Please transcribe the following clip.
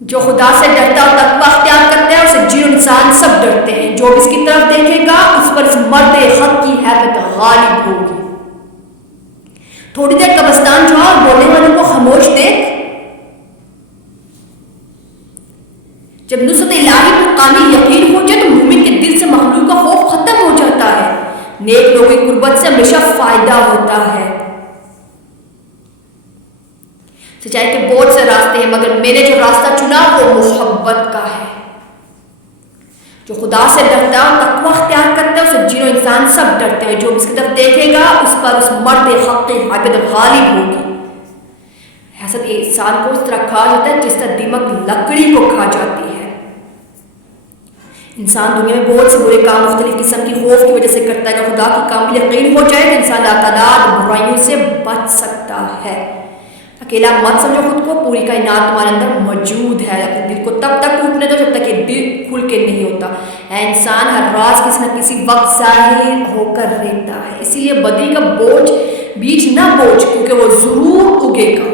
جو خدا سے ڈرتا اور تقویٰ اختیار کرتا ہے اسے جن و انسان سب ڈرتے ہیں. جو اس کی طرف دیکھے گا اس پر اس مرد حق کی ہیبت غالب ہوگی. تھوڑی دیر قبرستان جاؤ اور بولنے والوں کو خاموش دیکھ. جب نصرت الہی پر کامل یقین ہو جائے تو مومن کے دل سے مخلوق کا خوف ختم ہو جاتا ہے. نیک لوگوں کی قربت سے ہمیشہ فائدہ ہوتا ہے. سچائی کے بہت سے راستے ہیں مگر میں نے جو راستہ چنا وہ محبت کا ہے. جو خدا سے ڈرتا ہے اور تقویٰ اختیار کرتا ہے اسے جن و انسان سب ڈرتے ہیں. جو اس کی طرف دیکھے گا اس پر اس مرد حق کی ہیبت غالب ہوگی. حسد انسان کو اس طرح کھا جاتا ہے جس طرح دیمک لکڑی کو کھا جاتی ہے. انسان دنیا میں بہت سے برے کام مختلف قسم کی خوف کی وجہ سے کرتا ہے. اگر خدا کی کامل یقین ہو جائے تو انسان لاتعداد برائیوں سے بچ سکتا ہے. اکیلا مت سمجھو خود کو, پوری کائنات تمہارے اندر موجود ہے. اپنے دل کو تب تک ٹوٹنے دو جب تک یہ دل کھل کے نہیں ہوتا. انسان ہر راز کسی نہ کسی وقت ظاہر ہو کر رہتا ہے. اسی لیے بدی کا بیج نہ بوجھ کیونکہ وہ ضرور اگے گا.